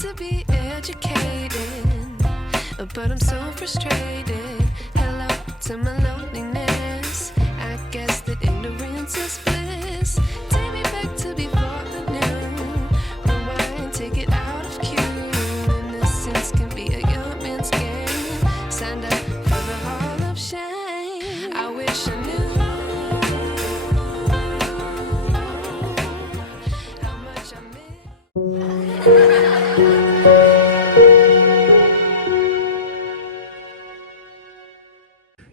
to be educated, but I'm so frustrated. Hello to my loneliness. I guess that ignorance is bliss. Take me back to before the new. Rewind, take it out of cue. Innocence can be a young man's game. Signed up for the hall of shame. I wish I knew how much I miss.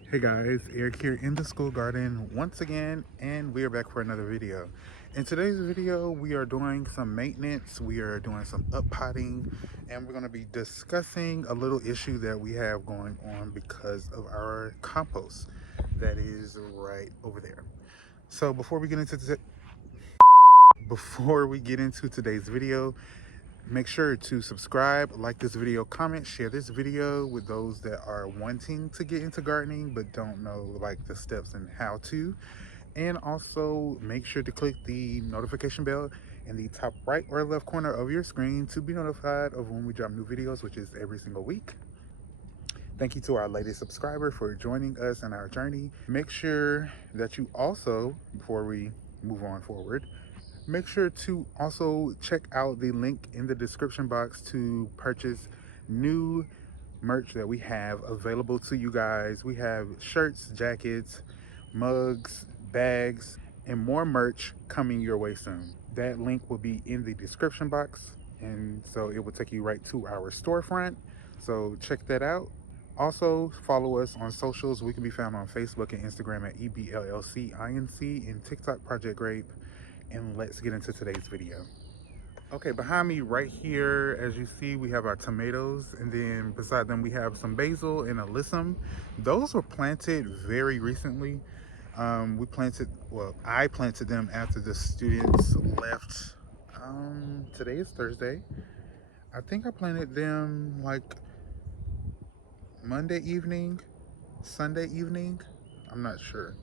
Hey guys, Eric here in the school garden once again, and we are back for another video. In today's video, we are doing some maintenance, we are doing some up potting, and we're going to be discussing a little issue that we have going on because of our compost that is right over there. So before we get into today's video, make sure to subscribe, like this video, comment, share this video with those that are wanting to get into gardening but don't know like the steps and how to. And also make sure to click the notification bell in the top right or left corner of your screen to be notified of when we drop new videos, which is every single week. Thank you to our latest subscriber for joining us in our journey. Make sure that you also, before we move on forward, make sure to also check out the link in the description box to purchase new merch that we have available to you guys. We have shirts, jackets, mugs, bags, and more merch coming your way soon. That link will be in the description box, and so it will take you right to our storefront. So check that out. Also, follow us on socials. We can be found on Facebook and Instagram at EBLLCINC and TikTok Project Grape. And let's get into today's video. Okay, behind me right here, as you see, we have our tomatoes, and then beside them we have some basil and alyssum. Those were planted very recently. I planted them after the students left. Today is Thursday. I think I planted them like Monday evening, Sunday evening. I'm not sure.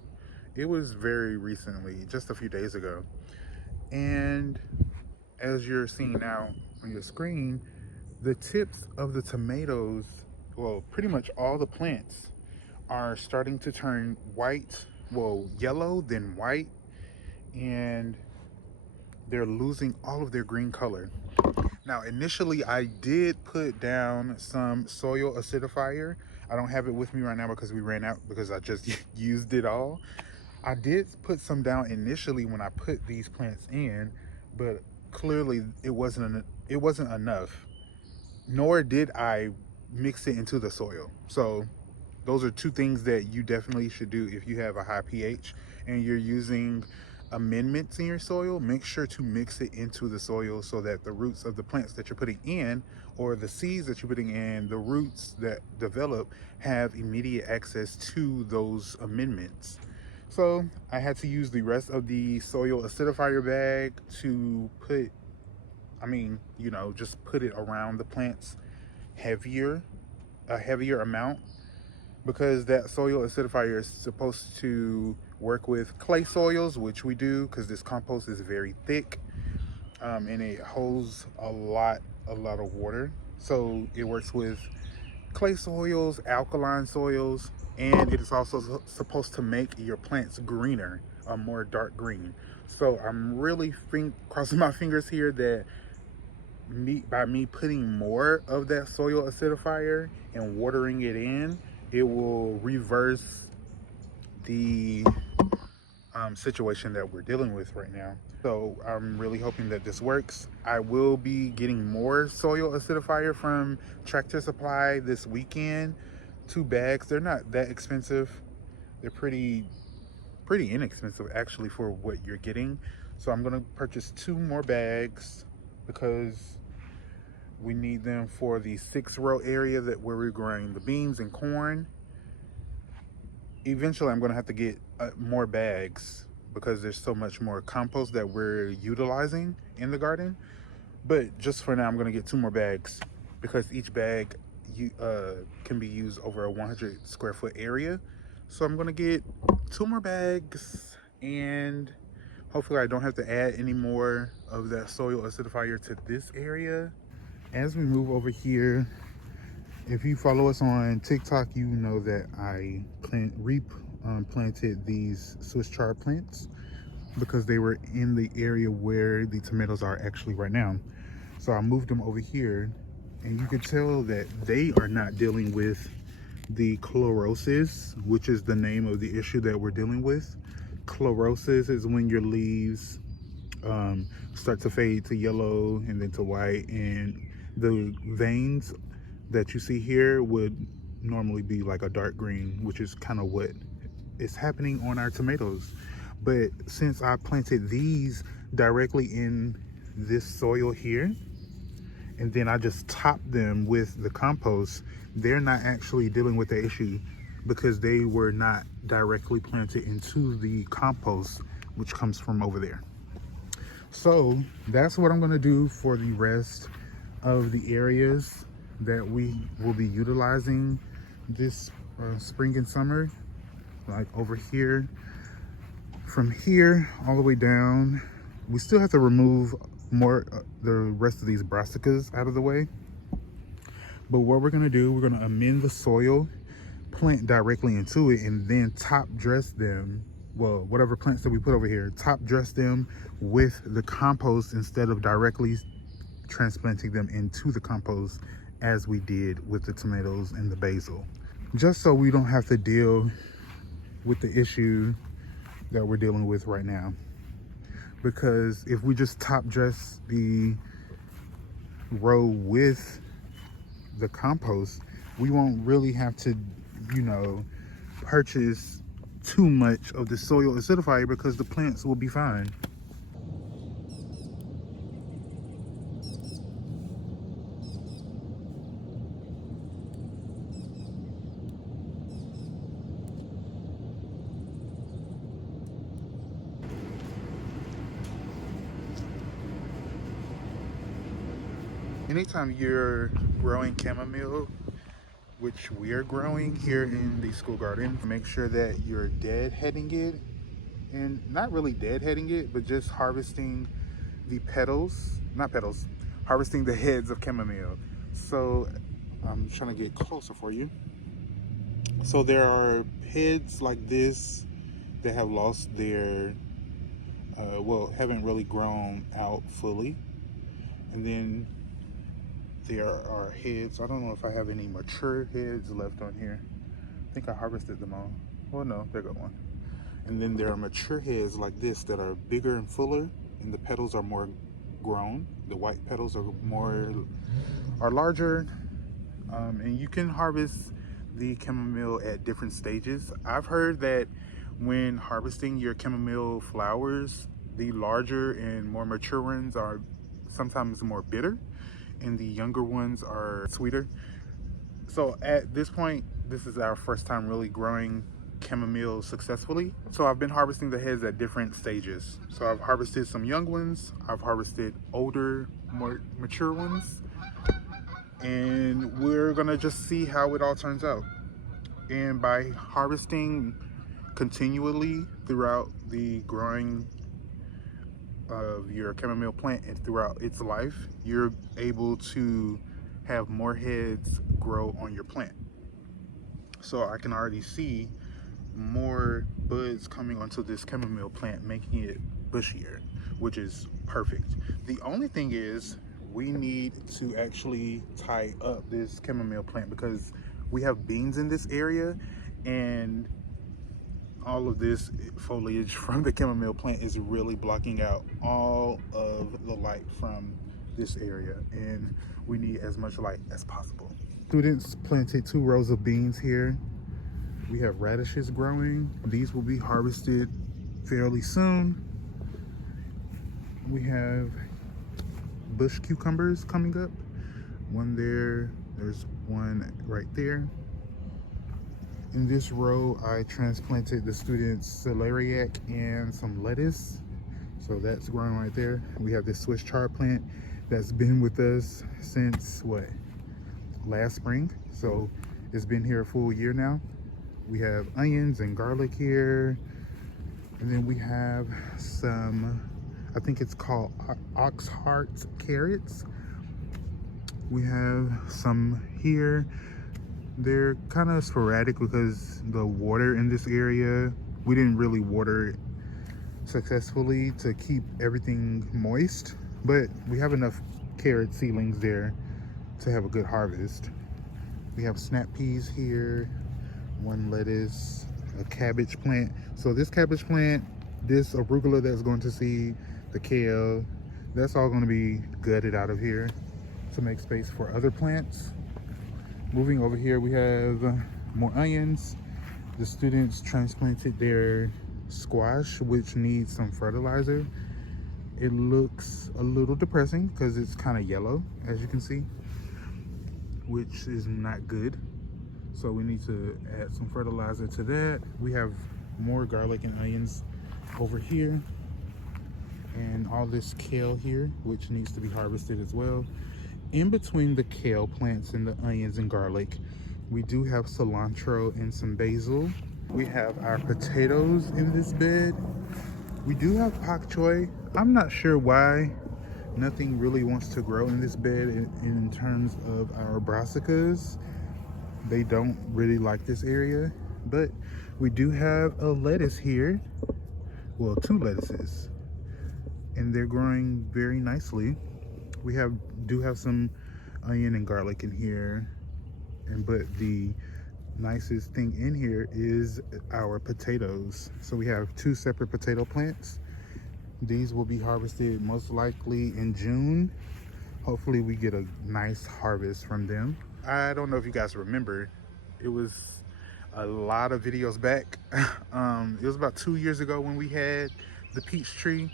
It was very recently, just a few days ago. And as you're seeing now on your screen, the tips of the tomatoes, well, pretty much all the plants are starting to turn white, well, yellow, then white, and they're losing all of their green color. Now, initially, I did put down some soil acidifier. I don't have it with me right now because we ran out, because I just used it all. I did put some down initially when I put these plants in, but clearly it wasn't enough, nor did I mix it into the soil. So those are two things that you definitely should do if you have a high pH and you're using amendments in your soil. Make sure to mix it into the soil so that the roots of the plants that you're putting in, or the seeds that you're putting in, the roots that develop, have immediate access to those amendments. So I had to use the rest of the soil acidifier bag to put, just put it around the plants a heavier amount, because that soil acidifier is supposed to work with clay soils, which we do because this compost is very thick, and it holds a lot of water. So it works with clay soils, alkaline soils, and it is also supposed to make your plants greener, more dark green. So I'm really crossing my fingers here that by me putting more of that soil acidifier and watering it in, it will reverse the situation that we're dealing with right now. So I'm really hoping that this works. I will be getting more soil acidifier from Tractor Supply this weekend. 2 bags. They're not that expensive. They're pretty inexpensive actually for what you're getting. So I'm gonna purchase 2 more bags because we need them for the 6-row area where we're growing the beans and corn. Eventually I'm gonna have to get more bags because there's so much more compost that we're utilizing in the garden. But just for now, I'm gonna get 2 more bags because each bag can be used over a 100 square foot area. So I'm gonna get 2 more bags, and hopefully I don't have to add any more of that soil acidifier to this area. As we move over here, if you follow us on TikTok, you know that I planted these Swiss chard plants because they were in the area where the tomatoes are actually right now. So I moved them over here, and you could tell that they are not dealing with the chlorosis, which is the name of the issue that we're dealing with. Chlorosis is when your leaves start to fade to yellow and then to white, and the veins that you see here would normally be like a dark green, which is kind of what is happening on our tomatoes. But since I planted these directly in this soil here, and then I just topped them with the compost, they're not actually dealing with the issue because they were not directly planted into the compost, which comes from over there. So that's what I'm going to do for the rest of the areas that we will be utilizing this spring and summer. Like over here, from here all the way down, we still have to remove more the rest of these brassicas out of the way. But what we're going to do, we're going to amend the soil, plant directly into it, and then top dress them. Well, whatever plants that we put over here, top dress them with the compost instead of directly transplanting them into the compost as we did with the tomatoes and the basil, just so we don't have to deal with the issue that we're dealing with right now. Because if we just top dress the row with the compost, we won't really have to, you know, purchase too much of the soil acidifier because the plants will be fine. Anytime you're growing chamomile, which we are growing here in the school garden, make sure that you're deadheading it, and not really deadheading it, but just harvesting the petals, not petals, harvesting the heads of chamomile. So I'm trying to get closer for you. So there are heads like this that have lost their, well, haven't really grown out fully. And then there are heads. I don't know if I have any mature heads left on here. I think I harvested them all. Well, no, there got one. And then there are mature heads like this that are bigger and fuller, and the petals are more grown. The white petals are larger, and you can harvest the chamomile at different stages. I've heard that when harvesting your chamomile flowers, the larger and more mature ones are sometimes more bitter, and the younger ones are sweeter. So at this point, this is our first time really growing chamomile successfully. So I've been harvesting the heads at different stages. So I've harvested some young ones, I've harvested older, more mature ones, and we're gonna just see how it all turns out. And by harvesting continually throughout the growing of your chamomile plant and throughout its life, you're able to have more heads grow on your plant. So I can already see more buds coming onto this chamomile plant, making it bushier, which is perfect. The only thing is we need to actually tie up this chamomile plant because we have beans in this area, and all of this foliage from the chamomile plant is really blocking out all of the light from this area, and we need as much light as possible. Students planted 2 rows of beans here. We have radishes growing. These will be harvested fairly soon. We have bush cucumbers coming up. One there, there's one right there. In this row, I transplanted the students' celeriac and some lettuce. So that's growing right there. We have this Swiss chard plant that's been with us since what? Last spring. So it's been here a full year now. We have onions and garlic here. And then we have some, I think it's called ox heart carrots. We have some here. They're kind of sporadic because the water in this area, we didn't really water it successfully to keep everything moist, but we have enough carrot seedlings there to have a good harvest. We have snap peas here, one lettuce, a cabbage plant. So this cabbage plant, this arugula that's going to seed, the kale, that's all going to be gutted out of here to make space for other plants. Moving over here, we have more onions. The students transplanted their squash, which needs some fertilizer. It looks a little depressing because it's kind of yellow, as you can see, which is not good. So we need to add some fertilizer to that. We have more garlic and onions over here, and all this kale here, which needs to be harvested as well. In between the kale plants and the onions and garlic, we do have cilantro and some basil. We have our potatoes in this bed. We do have pak choy. I'm not sure why nothing really wants to grow in this bed in terms of our brassicas. They don't really like this area, but we do have a lettuce here. Well, two lettuces, and they're growing very nicely. We do have some onion and garlic in here, but the nicest thing in here is our potatoes. So we have two separate potato plants. These will be harvested most likely in June. Hopefully we get a nice harvest from them. I don't know if you guys remember, it was a lot of videos back. It was about 2 years ago when we had the peach tree,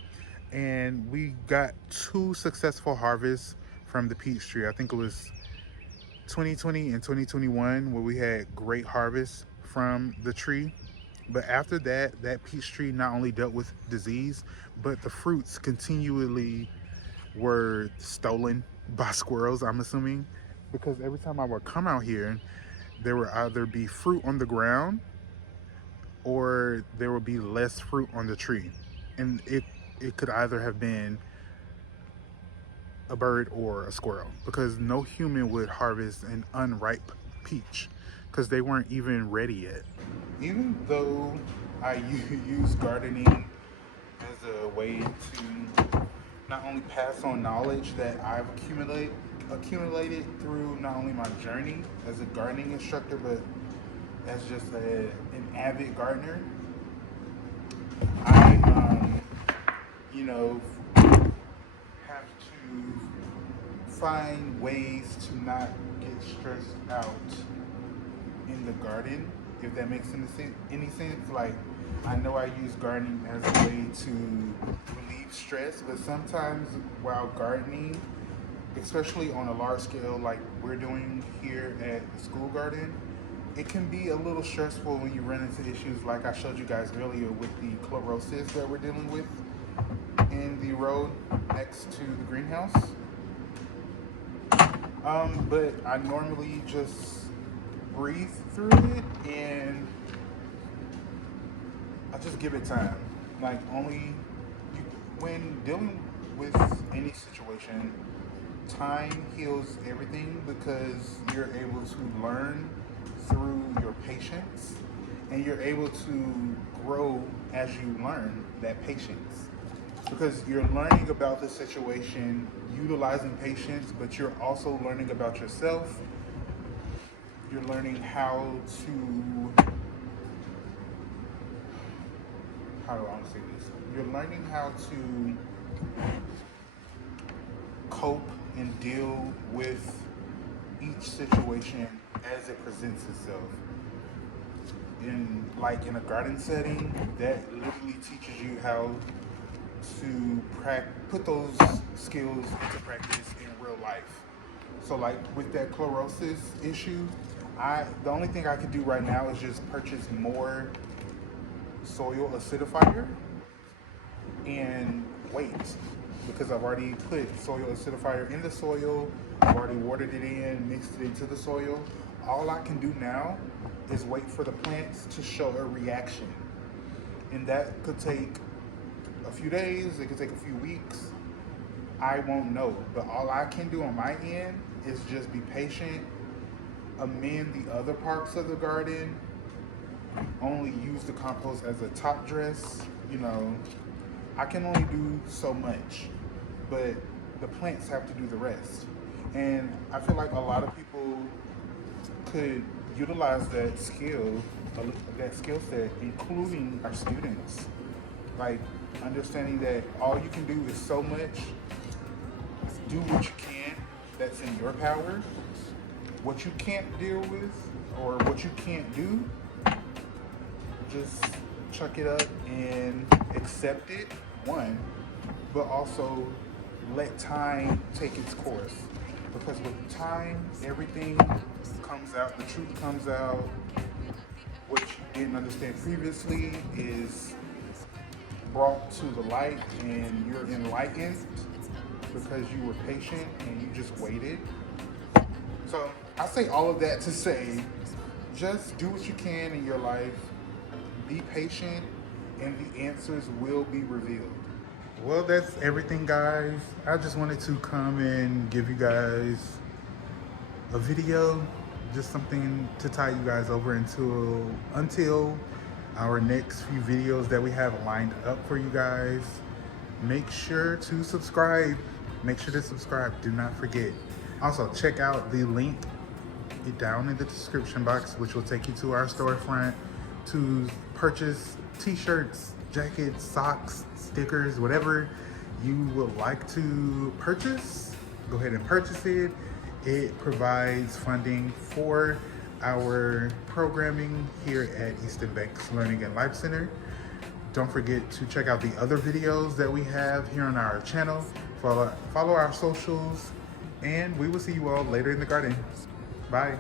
and we got 2 successful harvests from the peach tree. I think it was 2020 and 2021 where we had great harvests from the tree. But after that, that peach tree not only dealt with disease, but the fruits continually were stolen by squirrels, I'm assuming, because every time I would come out here, there would either be fruit on the ground or there would be less fruit on the tree. And it could either have been a bird or a squirrel, because no human would harvest an unripe peach because they weren't even ready yet. Even though I use gardening as a way to not only pass on knowledge that I've accumulated through not only my journey as a gardening instructor, but as just an avid gardener, I have to find ways to not get stressed out in the garden, if that makes any sense. Like, I know I use gardening as a way to relieve stress, but sometimes while gardening, especially on a large scale like we're doing here at the school garden, it can be a little stressful when you run into issues like I showed you guys earlier with the chlorosis that we're dealing with in the road next to the greenhouse. But I normally just breathe through it, and I just give it time. Like, when dealing with any situation, time heals everything, because you're able to learn through your patience, and you're able to grow as you learn that patience, because you're learning about the situation, utilizing patience, but you're also learning about yourself. You're learning how do I want to say this? You're learning how to cope and deal with each situation as it presents itself. In a garden setting, that literally teaches you how to put those skills into practice in real life. So like with that chlorosis issue, the only thing I could do right now is just purchase more soil acidifier and wait, because I've already put soil acidifier in the soil, I've already watered it in, mixed it into the soil. All I can do now is wait for the plants to show a reaction, and that could take a few days, it could take a few weeks, I won't know. But all I can do on my end is just be patient, amend the other parts of the garden, only use the compost as a top dress. You know, I can only do so much, but the plants have to do the rest. And I feel like a lot of people could utilize that skill set, including our students. Like understanding that all you can do is so much. Do what you can that's in your power. What you can't deal with or what you can't do, just chuck it up and accept it, one, but also let time take its course. Because with time, everything comes out, the truth comes out. What you didn't understand previously is brought to the light, and you're enlightened because you were patient and you just waited. So I say all of that to say, just do what you can in your life, be patient, and the answers will be revealed. Well, that's everything, guys. I just wanted to come and give you guys a video, just something to tie you guys over until our next few videos that we have lined up for you guys. Make sure to subscribe. Make sure to subscribe. Do not forget. Also, check out the link down in the description box, which will take you to our storefront to purchase t-shirts, jackets, socks, stickers, whatever you would like to purchase. Go ahead and purchase it. It provides funding for our programming here at Easton Banks Learning and Life Center. Don't forget to check out the other videos that we have here on our channel. Follow our socials, and we will see you all later in the garden. Bye.